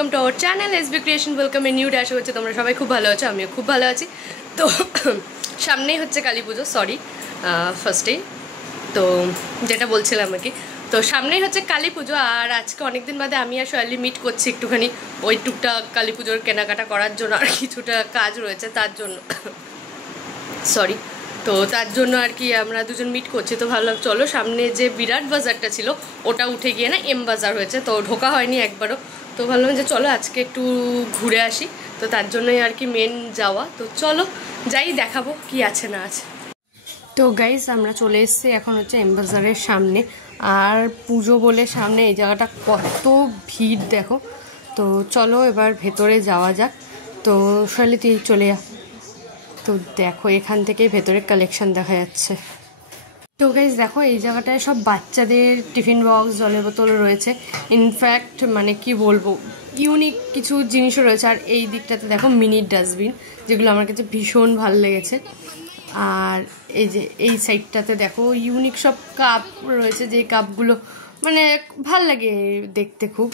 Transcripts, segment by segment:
Welcome to our channel SB creation. Welcome a new day. আশা করছি তোমরা সবাই খুব ভালো আছো, আমিও খুব ভালো আছি। তো সামনেই হচ্ছে কালী পুজো, সরি ফার্স্টেই তো যেটা বলছিলাম আর কি। তো সামনেই হচ্ছে কালী পুজো, আর আজকে অনেকদিন বাদে আমি আর সোয়ালি মিট করছি একটুখানি ওই টুকটাক কালী পুজোর কেনাকাটা করার জন্য, আর কিছুটা কাজ রয়েছে তার জন্য, সরি। তো তার জন্য আর কি আমরা দুজন মিট করছি। তো ভাবলাম চলো সামনে যে বিরাট বাজারটা ছিল ওটা উঠে গিয়ে না এম বাজার হয়েছে, তো ঢোকা হয়নি একবারও। তো ভাবলাম যে চলো আজকে একটু ঘুরে আসি, তো তার জন্যই আর কি মেন যাওয়া। তো চলো যাই, দেখাবো কি আছে না আছে। তো গাইস আমরা চলে এসেছি এখন হচ্ছে এম বাজারের সামনে, আর পুজো বলে সামনে এই জায়গাটা কত ভিড় দেখো। তো চলো এবার ভেতরে যাওয়া যাক। তো সোয়ালি তুই চলে যা। তো দেখো এখান থেকে ভেতরের কালেকশন দেখা যাচ্ছে। তো গাইজ দেখো এই জায়গাটায় সব বাচ্চাদের টিফিন বক্স, জলের বোতল রয়েছে। ইনফ্যাক্ট মানে কি বলবো, ইউনিক কিছু জিনিসও রয়েছে। আর এই দিকটাতে দেখো মিনি ডাস্টবিন, যেগুলো আমার কাছে ভীষণ ভালো লেগেছে। আর এই যে এই সাইডটাতে দেখো ইউনিক সব কাপ রয়েছে, যেই কাপগুলো মানে ভাল লাগে দেখতে খুব।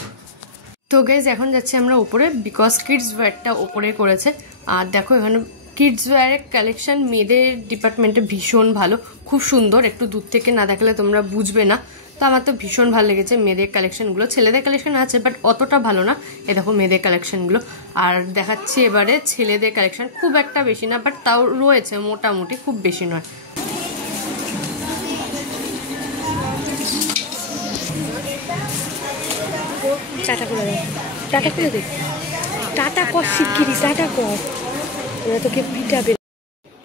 তো গাইজ এখন যাচ্ছি আমরা ওপরে, বিকজ কিডস ওয়্যারটা ওপরে করেছে। আর দেখো এখানে কিডস ওয়্যারের কালেকশন মেয়েদের ডিপার্টমেন্টে ভীষণ ভালো, খুব সুন্দর। একটু দূর থেকে না দেখালে তোমরা বুঝবে না। তো আমার তো ভীষণ ভালো লেগেছে মেয়েদের কালেকশনগুলো। ছেলেদের কালেকশন আছে বাট অতটা ভালো না। এ দেখো মেয়েদের কালেকশনগুলো। আর দেখাচ্ছি এবারে ছেলেদের কালেকশন, খুব একটা বেশি না বাট তাও রয়েছে মোটামুটি, খুব বেশি নয়। টাটা করে দাও, টাটা করে দে, টাটা কর শিগগিরি, টাটা কর, ওরা তোকে পিটাবে।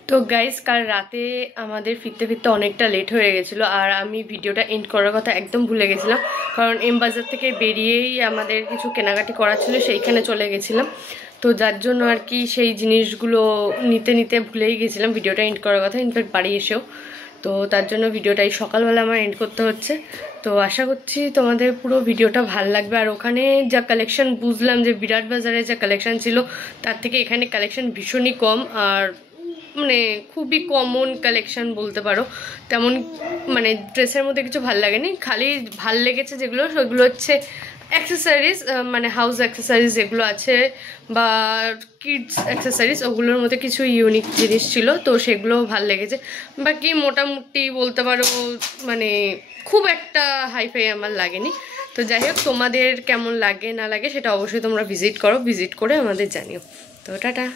তো গাইজ কাল রাতে আমাদের ফিরতে ফিরতে অনেকটা লেট হয়ে গেছিলো, আর আমি ভিডিওটা এন্ড করার কথা একদম ভুলে গেছিলাম। কারণ এম বাজার থেকে বেরিয়েই আমাদের কিছু কেনাকাটি করা ছিল, সেইখানে চলে গেছিলাম। তো যার জন্য আর কি সেই জিনিসগুলো নিতে নিতে ভুলেই গেছিলাম ভিডিওটা এন্ড করার কথা, ইনফ্যাক্ট বাড়ি এসেও। তো তার জন্য ভিডিওটা এই সকালবেলা আমার এন্ড করতে হচ্ছে। তো আশা করছি তোমাদের পুরো ভিডিওটা ভাল লাগবে। আর ওখানে যা কালেকশন বুঝলাম, যে বিরাট বাজারে যা কালেকশন ছিল তার থেকে এখানে কালেকশন ভীষণই কম, আর মানে খুবই কমন কালেকশন বলতে পারো। তেমন মানে ড্রেসের মধ্যে কিছু ভাল লাগেনি, খালি ভাল লেগেছে যেগুলো সেগুলো হচ্ছে অ্যাক্সেসরিজ, মানে হাউস অ্যাক্সেসরিজ যেগুলো আছে বা কিডস অ্যাক্সেসরিজ, ওগুলোর মধ্যে কিছু ইউনিক জিনিস ছিল, তো সেগুলো ভাল লেগেছে। বাকি মোটামুটি বলতে পারো মানে খুব একটা হাইফাই আমার লাগেনি। তো যাই হোক, তোমাদের কেমন লাগে না লাগে সেটা অবশ্যই তোমরা ভিজিট করো, ভিজিট করে আমাদের জানিও। তো টাটা।